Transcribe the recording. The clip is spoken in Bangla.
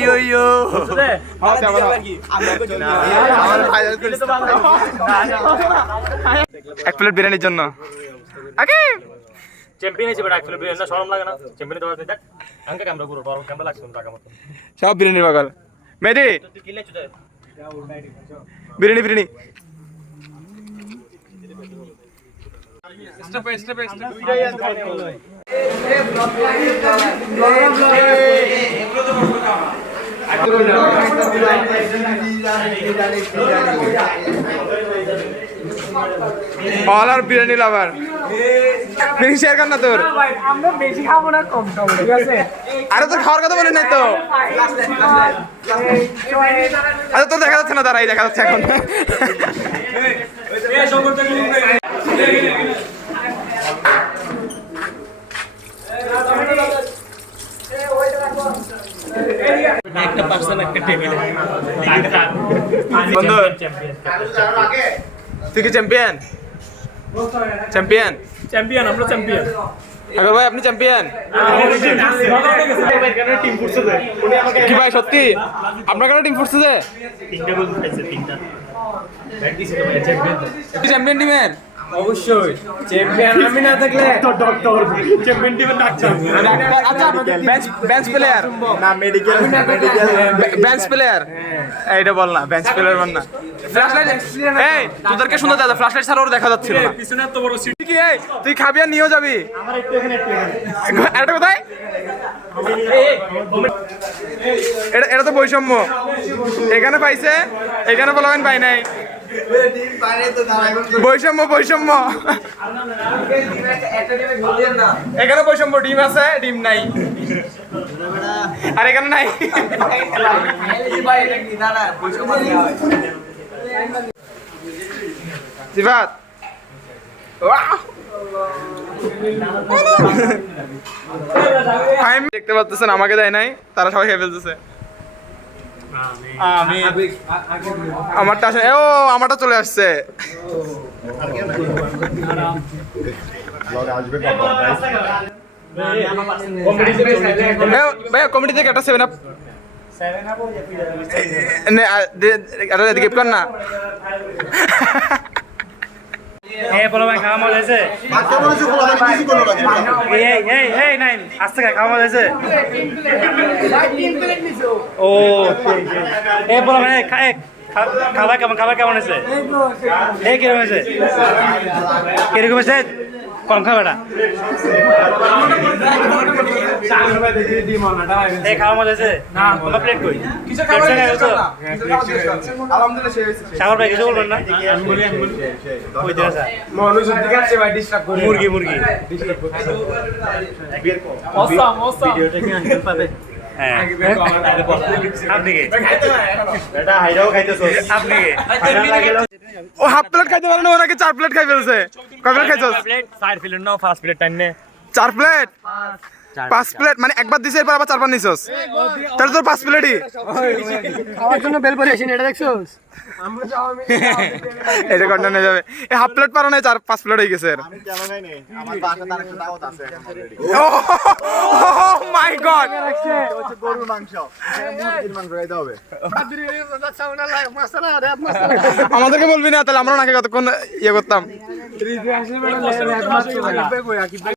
ইয়ো ইয়ো এক প্লেট বিরিয়ানির জন্য আগে চ্যাম্পিয়ন হিসেবে এক প্লেট বিরিয়ানি শরম লাগে না চ্যাম্পিয়ন দেওয়া দেখ আঙ্কে ক্যামেরা পুরো বড় ক্যামেরা লাগছে টাকা মতো সব বিরিয়ানির বাগাল মেদি বিরিয়ানি বিরিয়ানি অল আর বিরিয়ানি লাভার বিরিয়ানি শেয়ার কর না তোর আমরা বেশি খাবো না কম খাবো ঠিক আছে আরে তোর খাওয়ার কথা বলি নাই তো আরে তোর দেখা যাচ্ছে না দাঁড়াই দেখা যাচ্ছে এখন একটা পার্সন একটা টেবিলে বন্ধু তুই কি চ্যাম্পিয়ন চ্যাম্পিয়ন চ্যাম্পিয়ন আমরা চ্যাম্পিয়ন আগর ভাই আপনি চ্যাম্পিয়ন কি ভাই সত্যি আপনার কেন টিম ফুটছে যে তিনটা গোল খাইছে তিনটা চ্যাম্পিয়ন টিমের অবশ্যই চ্যাম্পিয়ন আমি না থাকলে চ্যাম্পিয়ন টিমের ডাকছে আচ্ছা বেঞ্চ প্লেয়ার না মেডিকেল বেঞ্চ প্লেয়ার এইটা বল না বেঞ্চ প্লেয়ার বল না ফ্ল্যাশলাইট এই তোদেরকে সুন্দর দাদা ফ্ল্যাশলাইট ছাড়া ওর দেখা যাচ্ছিল না পিছনে এত বড় সিট কি এই তুই খাবি আর নিয়েও যাবি আমার একটু এখানে এটা কোথায় এটা তো বৈষম্য এখানে পাইছে এখানে বলবেন পাই নাই বৈষম্য বৈষম্য এখানে বৈষম্য ডিম আছে ডিম নাই আর এখানে নাই সিফাত আমি দেখতে পাচ্ছেন আমাকে দেয় নাই তারা সবাই খেয়ে ফেলতেছে আমারটা আসে ও আমারটা চলে আসছে ভাইয়া কমিটি থেকে একটা 7 আপ গিফট কর না এ বলো ভাই খাওয়া মজা হয়েছে এই নাই আস্তে খাওয়া মজা হয়েছে ও এ বলো ভাই খাবার কেমন হয়েছে এই কিরকম হয়েছে কিরকম হয়েছে কম খাবারটা এই খাওয়া মজা হয়েছে তোমার প্লেট কই সাগর ভাই কিছু বলবেন না মুরগি মুরগি ও হাফ প্লেট খাইতে পারে না ওনাকে 4 প্লেট খাই ফেলছে কয় প্লেট খাইছস 4 প্লেট নাও 5 প্লেট টাইম নে 4 প্লেট 5 প্লেট মানে একবার দিছিস এরপর আবার 4 বার নিছস তাহলে তোর 5 প্লেটই খাওয়ার জন্য বেল পরে আসেন এটা দেখছস এটা কন্টিনিউ যাবে এই হাফ প্লেট পারো না 4-5 প্লেট হয়ে গেছে আমি কেন নাই নেই আমার বাসায় তার একটা দাওয়াত আছে এখন অলরেডি ও মাই গড হচ্ছে গরুর মাংস মুরগির মাংস খাইতে হবে আমাদেরকে বলবি না তাহলে আমরা নাকি কতক্ষণ ইয়ে করতাম